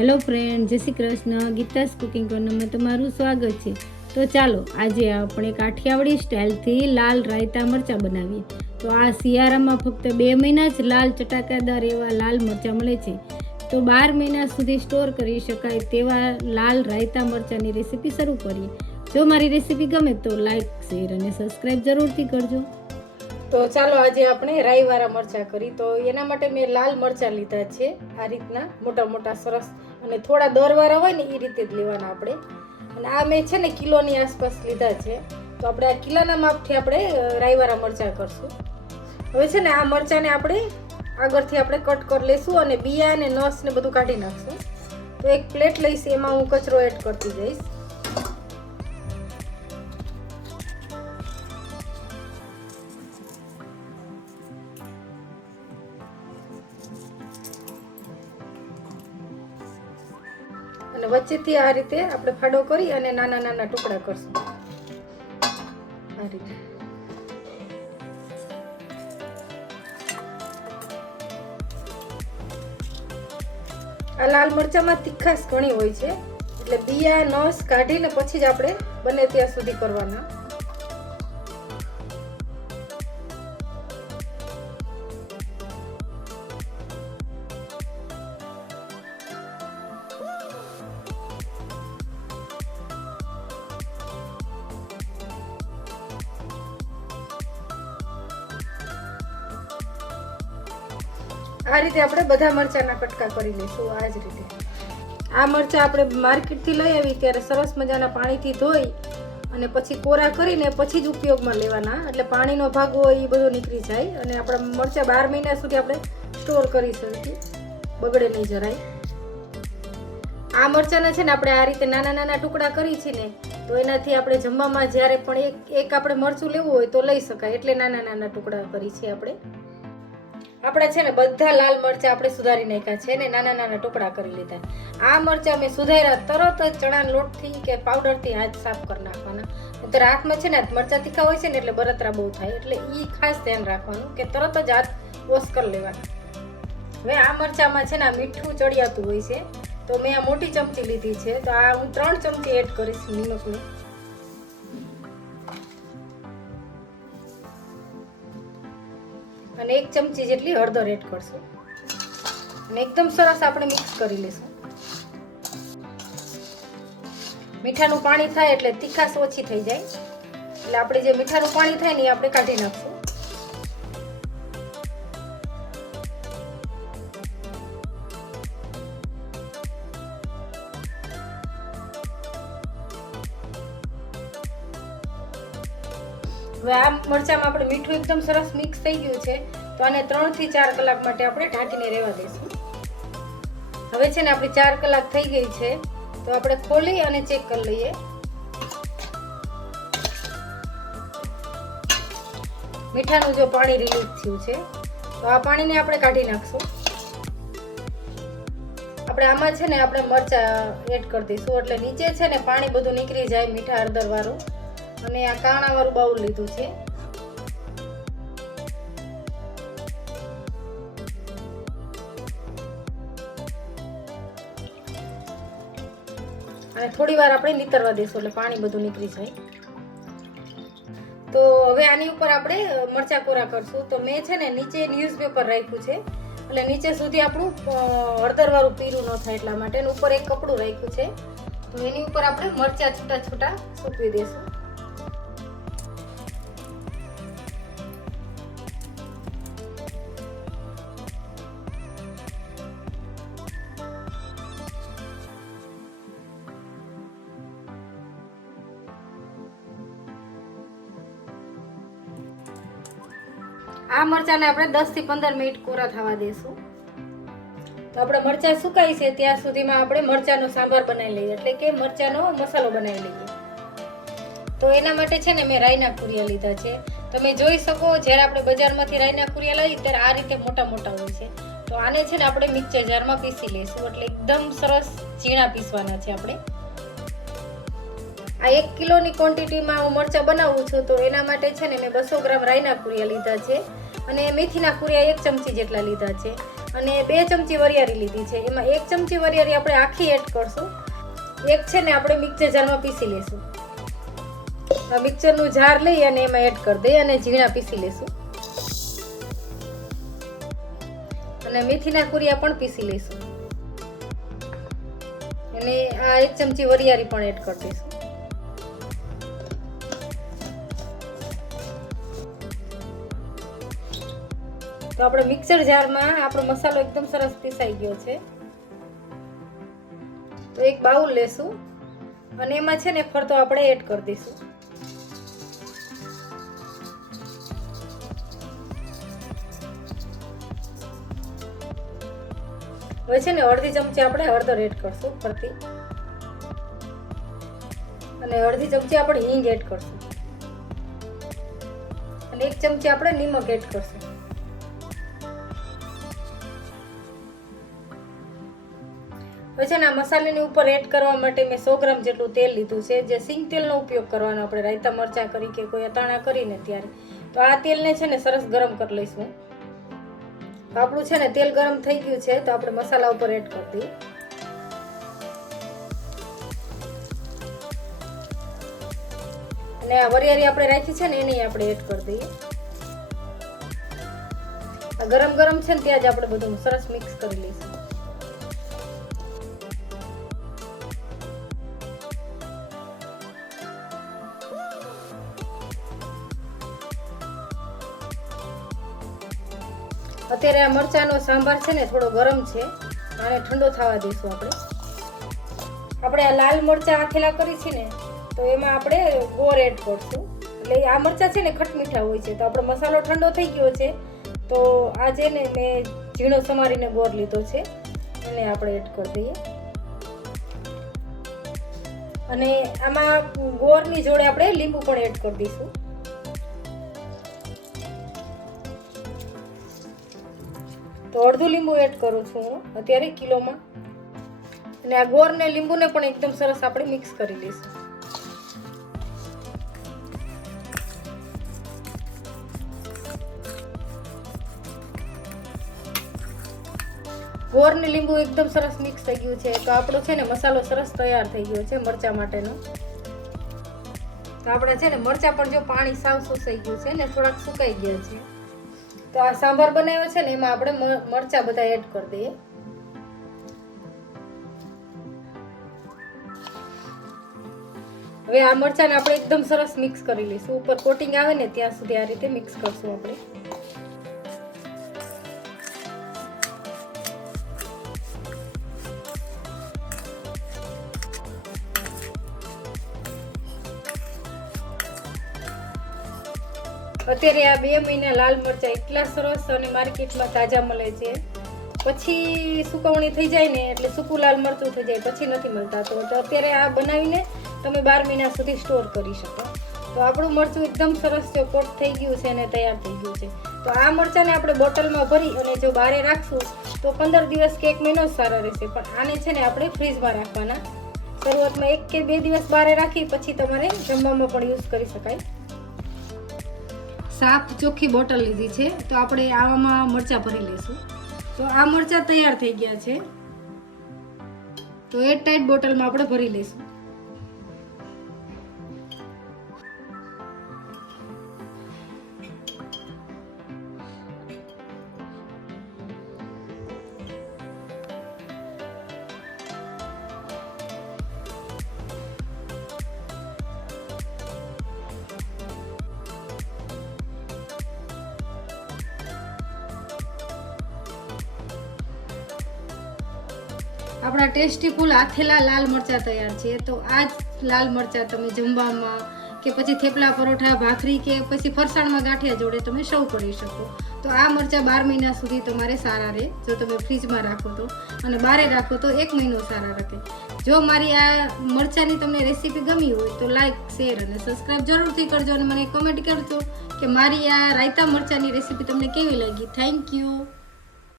Hello friend જય Shri Krishna. Geeta's cooking કોર્નરમાં તમારું સ્વાગત છે. તો ચાલો, આજે આપણે કાઠિયાવાડી સ્ટાઇલથી લાલ રાયતા મરચાં બનાવીએ. તો આ શિયાળામાં ફક્ત બે મહિના જ લાલ ચટાકાદાર એવા લાલ મરચાં મળે છે. તો બાર મહિના સુધી સ્ટોર કરી શકાય તેવા લાલ રાયતા મરચાંની રેસીપી શરૂ કરીએ. જો મારી રેસીપી ગમે તો લાઈક શેર અને સબસ્ક્રાઈબ જરૂરથી કરજો. તો ચાલો, આજે આપણે રાઈવાળા મરચાં કરી. તો એના માટે મેં લાલ મરચાં લીધા છે. આ રીતના મોટા મોટા સરસ અને થોડા દરવાળા હોય ને એ રીતે જ લેવાના આપણે. અને આ મેં છે ને કિલોની આસપાસ લીધા છે. તો આપણે આ કિલોના માપથી આપણે અ, રાઈવાળા મરચાં કરશું. હવે છે ને આ મરચાંને આપણે આગળથી આપણે કટ કરી લઈશું અને બિયા અને નસ ને બધું કાઢી નાખશું. તો એક પ્લેટ લઈશ એમાં હું કચરો એડ કરતી જઈશ. અને વચ્ચેથી આ રીતે આપણે ફાડો કરી અને નાના નાના ટુકડા કરશું. આ રીતે. આ લાલ મરચાંમાં તીખાશ ઘણી હોય છે. એટલે બિયા, નસ કાઢીને પછી જ આપણે બને ત્યાં સુધી કરવાના. આ રીતે આપણે બધા મરચાંના કટકા કરી લઈશું, આ જ રીતે. આ મરચાં આપણે માર્કેટથી લઈ આવી, ત્યારે સરસ મજાના પાણીથી ધોઈ અને પછી કોરા કરીને પછી જ ઉપયોગમાં લેવાના. એટલે પાણીનો ભાગ હોય એ બધો નીકળી જાય અને આપણા મરચાં બાર મહિના સુધી આપણે સ્ટોર કરી શકીએ. બગડે નહીં જરાય. આ મરચાંના છે ને આપણે આ રીતે નાના નાના ટુકડા કરી છે ને, તો એનાથી આપણે જમવામાં જ્યારે પણ એક એક આપણે મરચું લેવું હોય તો લઈ શકાય. એટલે નાના નાના ટુકડા કરી છે આપણે. આપણે છે ને બધા લાલ મરચાં આપણે સુધારી નાખ્યા છે ને નાના નાના ટુકડા કરી લીધા. આ મરચાં મેં સુધાર્યા તરત જ ચણાના લોટથી કે પાવડરથી હાથ સાફ કરી નાખવાના. નહીંતર હાથમાં છે ને મરચાં તીખા હોય છે ને એટલે બરતરા બહુ થાય. એટલે એ ખાસ ધ્યાન રાખવાનું કે તરત જ હાથ વોશ કરી લેવાના. હવે આ મરચાંમાં છે ને આ મીઠું ચડિયાતું હોય છે. તો મેં આ મોટી ચમચી લીધી છે. તો આ હું ત્રણ ચમચી એડ કરીશ નિમકનું અને એક ચમચી જેટલી હળદર એડ કરશું. અને એકદમ સરસ આપણે મિક્સ કરી લઈશું મીઠાનું પાણી થાય એટલે તીખાશ ઓછી થઈ જાય. એટલે આપણે જે મીઠાનું પાણી થાય ને એ આપણે કાઢી નાખશું. હવે આ મરચાંમાં આપણે મીઠું એકદમ સરસ મિક્સ થઈ ગયું છે. તો આને ત્રણથી ચાર કલાક માટે આપણે ઢાંકીને રહેવા દઈશું. હવે છે ને આપણી ચાર કલાક થઈ ગઈ છે, તો આપણે ખોલી અને ચેક કરી લઈએ. મીઠાનું જો પાણી રિલીઝ થયું છે, તો આ પાણીને આપણે કાઢી નાખશું. આપણે આમાં છે ને આપણે મરચા એડ કરી દઈશું, એટલે નીચે છે ને પાણી બધું નીકળી જાય મીઠા હળદરવાળું અને આ કાણાવાળું બાઉલ લીધું છે. થોડી વાર આપણે નીતરવા દઈશું એટલે પાણી બધું નીકળી જાય. તો હવે આની ઉપર આપણે મરચા કોરા કરશું. તો મેં છે ને નીચે ન્યૂઝપેપર રાખ્યું છે. એટલે નીચે સુધી આપણું હળદરવાળું પીરું ન થાય એટલા માટે. ઉપર એક કપડું રાખ્યું છે. તો એની ઉપર આપણે મરચા છૂટા છૂટા સૂકવી દઈશું આ મરચાંને આપણે 10 થી પંદર મિનિટ કોરા થવા દઈશું તો આપણે મરચાં સુકાય છે ત્યાં સુધીમાં આપણે મરચાંનો સાંભાર બનાવી લઈએ, એટલે કે મરચાંનો મસાલો બનાવી લઈએ. તો એના માટે છે ને મેં રાઈના કુરિયા લીધા છે. તમે જોઈ શકો, જ્યારે આપણે બજારમાંથી રાઈના કુરિયા લઈએ ત્યારે આ રીતે મોટા મોટા હોય છે. તો આને છે ને આપણે મિક્સર જારમાં પીસી લઈશું એટલે એકદમ સરસ ઝીણા પીસવાના છે આપણે. આ એક કિલોની ક્વોન્ટિટીમાં હું મરચાં બનાવું છું, તો એના માટે છે ને મેં બસો ગ્રામ રાઈના કુરિયા લીધા છે. અને મેથીના કુરિયા એક ચમચી જેટલા લીધા છે. અને બે ચમચી વરિયાળી લીધી છે. એમાં એક ચમચી વરિયાળી આપણે આખી એડ કરશું. એક છે ને આપણે મિક્સર જારમાં પીસી લેશું. મિક્સરનું જાર લઈ અને એમાં એડ કરી દઈએ અને ઝીણા પીસી લેશું. અને મેથીના કુરિયા પણ પીસી લઈશું અને આ એક ચમચી વરિયાળી પણ એડ કરી દઈશું. તો આપણે મિક્સર જારમાં આપણો મસાલો એકદમ સરસ પીસાઈ ગયો છે. તો એક બાઉલ લેશું અને એમાં છે ને ફરતો આપણે એડ કરી દઈશું. હવે છે ને અડધી ચમચી આપણે હળદર એડ કરશું ફરતી. અને અડધી ચમચી આપણે હિંગ એડ કરશું. અને એક ચમચી આપણે નિમક એડ કરશું. હવે છે ને આ મસાલાની ઉપર એડ કરવા માટે મેં સો ગ્રામ જેટલું તેલ લીધું છે. જે સિંગ તેલનો ઉપયોગ કરવાનો આપણે રાયતા મરચાં કરી કે કોઈ અથાણા કરીને ત્યારે. તો આ તેલને છે ને સરસ ગરમ કરી લઈશું. આપણું છે ને તેલ ગરમ થઈ ગયું છે, તો આપણે મસાલા ઉપર એડ કરી દઈએ. અને આ વરિયાળી આપણે રાખી છે ને એને આપણે એડ કરી દઈએ. ગરમ ગરમ છે ને ત્યાં જ આપણે બધું સરસ મિક્સ કરી લઈશું. અત્યારે આ મરચાંનો સાંભાર છે ને થોડો ગરમ છે, આને ઠંડો થવા દઈશું આપણે. આપણે આ લાલ મરચાં આથેલા કરી છે ને, તો એમાં આપણે ગોળ એડ કરશું. એટલે આ મરચાં છે ને ખટમીઠા હોય છે, તો આપણો મસાલો ઠંડો થઈ ગયો છે, તો આ છે ને મેં ઝીણો સમારીને ગોળ લીધો છે, એને આપણે એડ કરી દઈએ. અને આમાં ગોળની જોડે આપણે લીંબુ પણ એડ કરી દઈશું. અડધું લીંબુ એડ કરું છું હું, અત્યારે કિલોમાં. અને આ ગોળ ને લીંબુને પણ એકદમ સરસ આપણે મિક્સ કરી લઈશું. ગોર ને લીંબુ એકદમ સરસ મિક્સ થઈ ગયું છે. તો આપણો છે ને મસાલો સરસ તૈયાર થઈ ગયો છે મરચા માટેનો. તો આપણે છે ને મરચા પણ જો પાણી સાવ સુસાઈ ગયું છે ને થોડાક સુકાઈ ગયા છે. તો આ સાંભાર બનાવ્યો છે ને એમાં આપણે મરચા બધા એડ કરી દઈએ. હવે આ મરચાને આપણે એકદમ સરસ મિક્સ કરી લઈશું. ઉપર કોટિંગ આવે ને ત્યાં સુધી આ રીતે મિક્સ કરશું આપણે. અત્યારે આ બે મહિના લાલ મરચા એટલા સરસ અને માર્કેટમાં તાજા મળે છે. પછી સુકવણી થઈ જાય ને એટલે સૂકું લાલ મરચું થઈ જાય, પછી નથી મળતા. તો અત્યારે આ બનાવીને તમે બાર મહિના સુધી સ્ટોર કરી શકો. તો આપણું મરચું એકદમ સરસ છે, કોટ થઈ ગયું છે અને તૈયાર થઈ ગયું છે. તો આ મરચાંને આપણે બોટલમાં ભરી અને જો બારે રાખશું, તો પંદર દિવસ કે એક મહિનો જ સારા રહેશે. પણ આને છે ને આપણે ફ્રીજમાં રાખવાના. શરૂઆતમાં એક કે બે દિવસ બારે રાખી, પછી તમારે જમવામાં પણ યુઝ કરી શકાય. સાફ ચોખ્ખી બોટલ લીધી છે, તો આપણે આવામાં મરચાં ભરી લઈશું. તો આ મરચાં તૈયાર થઈ ગયા છે. તો એ ટાઈટ બોટલમાં આપણે ભરી લઈશું. આપણા ટેસ્ટી ફૂલ આથેલા લાલ મરચાં તૈયાર છે. તો આ જ લાલ મરચાં તમે જમવામાં કે પછી થેપલા, પરોઠા, ભાખરી કે પછી ફરસાણમાં ગાંઠિયા જોડે તમે સૌ કરી શકો. તો આ મરચાં બાર મહિના સુધી તમારે સારા રહે, જો તમે ફ્રીજમાં રાખો તો. અને બારે રાખો તો એક મહિનો સારા રહે. જો મારી આ મરચાંની તમને રેસીપી ગમી હોય તો લાઈક, શેર અને સબસ્ક્રાઈબ જરૂરથી કરજો અને મને કમેન્ટ કરજો કે મારી આ રાયતા મરચાંની રેસીપી તમને કેવી લાગી. Thank you